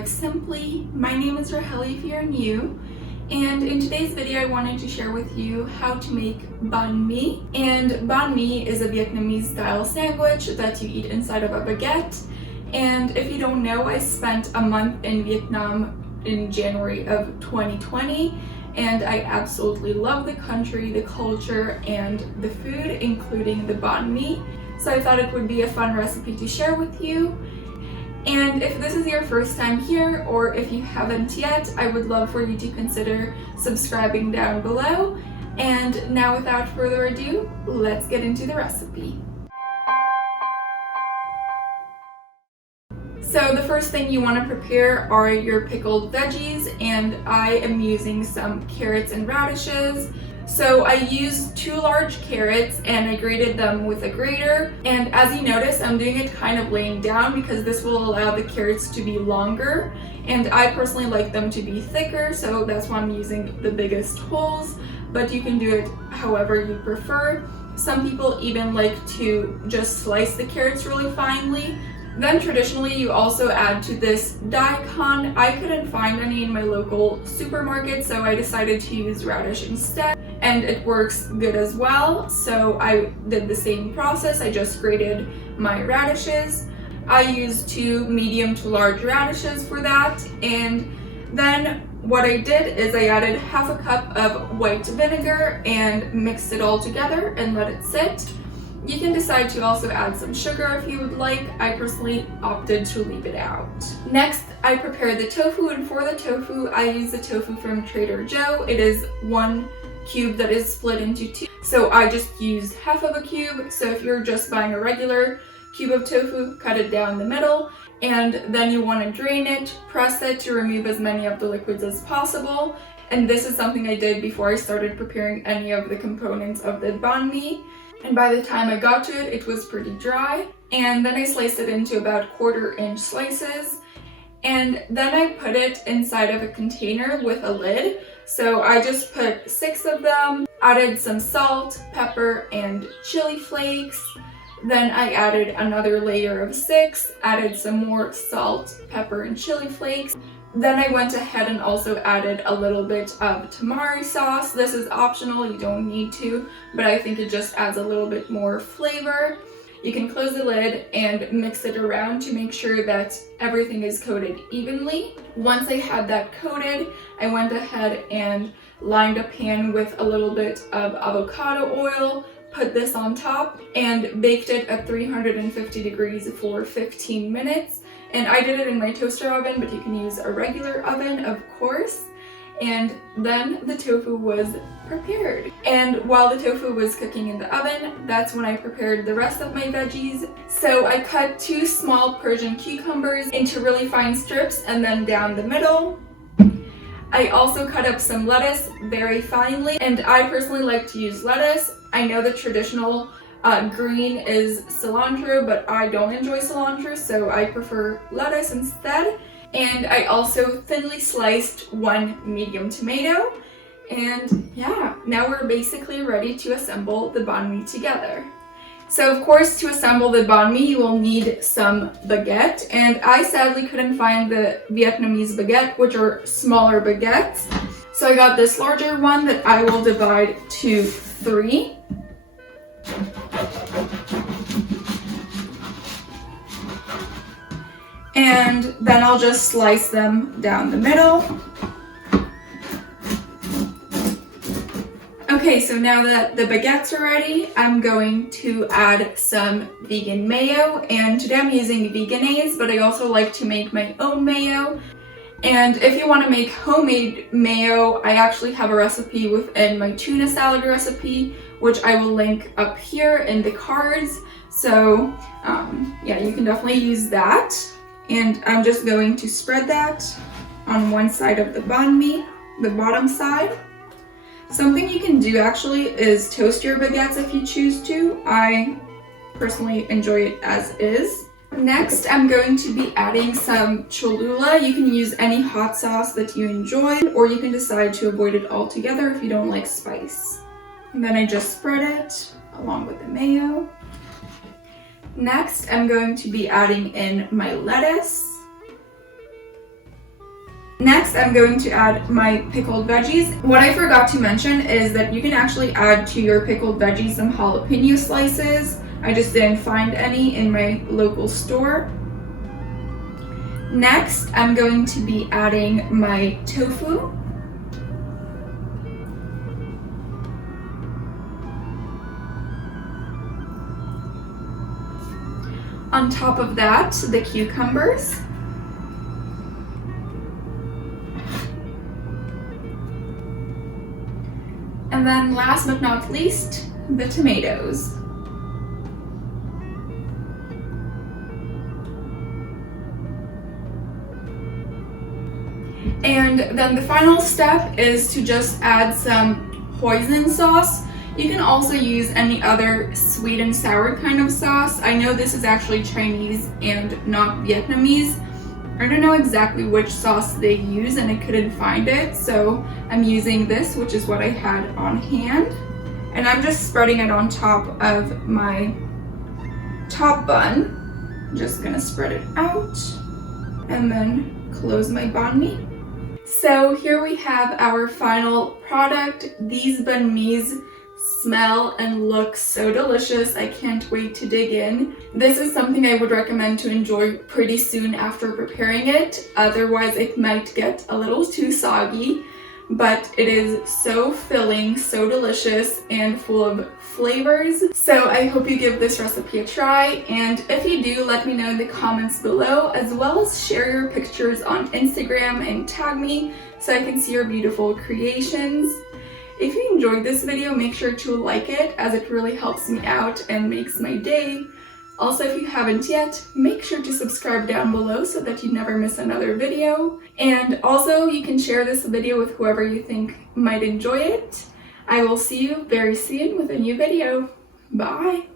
life simply. My name is Rahel if you're new, and in today's video I wanted to share with you how to make banh mi. And banh mi is a Vietnamese style sandwich that you eat inside of a baguette. And if you don't know, I spent a month in Vietnam in January of 2020, and I absolutely love the country, the culture, and the food, including the banh mi. So I thought it would be a fun recipe to share with you. And if this is your first time here, or if you haven't yet, I would love for you to consider subscribing down below. And now without further ado, let's get into the recipe. So the first thing you want to prepare are your pickled veggies, and I am using some carrots and radishes. So I used 2 large carrots and I grated them with a grater. And as you notice, I'm doing it kind of laying down because this will allow the carrots to be longer. And I personally like them to be thicker, so that's why I'm using the biggest holes. But you can do it however you prefer. Some people even like to just slice the carrots really finely. Then traditionally you also add to this daikon. I couldn't find any in my local supermarket, so I decided to use radish instead, and it works good as well. So I did the same process. I just grated my radishes. I used 2 medium to large radishes for that, and then what I did is I added half a cup of white vinegar and mixed it all together and let it sit. You can decide to also add some sugar if you would like. I personally opted to leave it out. Next, I prepared the tofu, and for the tofu, I use the tofu from Trader Joe. It is 1 cube that is split into 2. So I just used half of a cube. So if you're just buying a regular cube of tofu, cut it down the middle, and then you want to drain it, press it to remove as many of the liquids as possible. And this is something I did before I started preparing any of the components of the banh mi. And by the time I got to it, it was pretty dry. And then I sliced it into about 1/4 inch slices. And then I put it inside of a container with a lid. So I just put 6 of them, added some salt, pepper, and chili flakes. Then I added another layer of 6, added some more salt, pepper, and chili flakes. Then I went ahead and also added a little bit of tamari sauce. This is optional, you don't need to, but I think it just adds a little bit more flavor. You can close the lid and mix it around to make sure that everything is coated evenly. Once I had that coated, I went ahead and lined a pan with a little bit of avocado oil, put this on top, and baked it at 350 degrees for 15 minutes. And I did it in my toaster oven, but you can use a regular oven, of course. And then the tofu was prepared. And while the tofu was cooking in the oven, that's when I prepared the rest of my veggies. So I cut 2 small Persian cucumbers into really fine strips and then down the middle. I also cut up some lettuce very finely, and I personally like to use lettuce. I know the traditional green is cilantro, but I don't enjoy cilantro, so I prefer lettuce instead. And I also thinly sliced 1 medium tomato. And yeah, now we're basically ready to assemble the banh mi together. So of course, to assemble the banh mi, you will need some baguette. And I sadly couldn't find the Vietnamese baguette, which are smaller baguettes. So I got this larger one that I will divide to 3. And then I'll just slice them down the middle. Okay, so now that the baguettes are ready, I'm going to add some vegan mayo. And today I'm using Vegenaise, but I also like to make my own mayo. And if you want to make homemade mayo, I actually have a recipe within my tuna salad recipe, which I will link up here in the cards. So yeah, you can definitely use that. And I'm just going to spread that on one side of the banh mi, the bottom side. Something you can do actually is toast your baguettes if you choose to. I personally enjoy it as is. Next, I'm going to be adding some Cholula. You can use any hot sauce that you enjoy, or you can decide to avoid it altogether if you don't like spice. And then I just spread it along with the mayo. Next, I'm going to be adding in my lettuce. Next, I'm going to add my pickled veggies. What I forgot to mention is that you can actually add to your pickled veggies some jalapeno slices. I just didn't find any in my local store. Next, I'm going to be adding my tofu. On top of that, the cucumbers. And then last but not least, the tomatoes. And then the final step is to just add some hoisin sauce. You can also use any other sweet and sour kind of sauce. I know this is actually Chinese and not Vietnamese. I don't know exactly which sauce they use and I couldn't find it, so I'm using this, which is what I had on hand. And I'm just spreading it on top of my top bun. I'm just gonna spread it out and then close my banh mi. So here we have our final product. These banh mi's smell and look so delicious. I can't wait to dig in. This is something I would recommend to enjoy pretty soon after preparing it. Otherwise, it might get a little too soggy, but it is so filling, so delicious, and full of flavors. So I hope you give this recipe a try, and if you do, let me know in the comments below, as well as share your pictures on Instagram and tag me so I can see your beautiful creations. If you enjoyed this video, make sure to like it, as it really helps me out and makes my day. Also, if you haven't yet, make sure to subscribe down below so that you never miss another video. And also, you can share this video with whoever you think might enjoy it. I will see you very soon with a new video. Bye!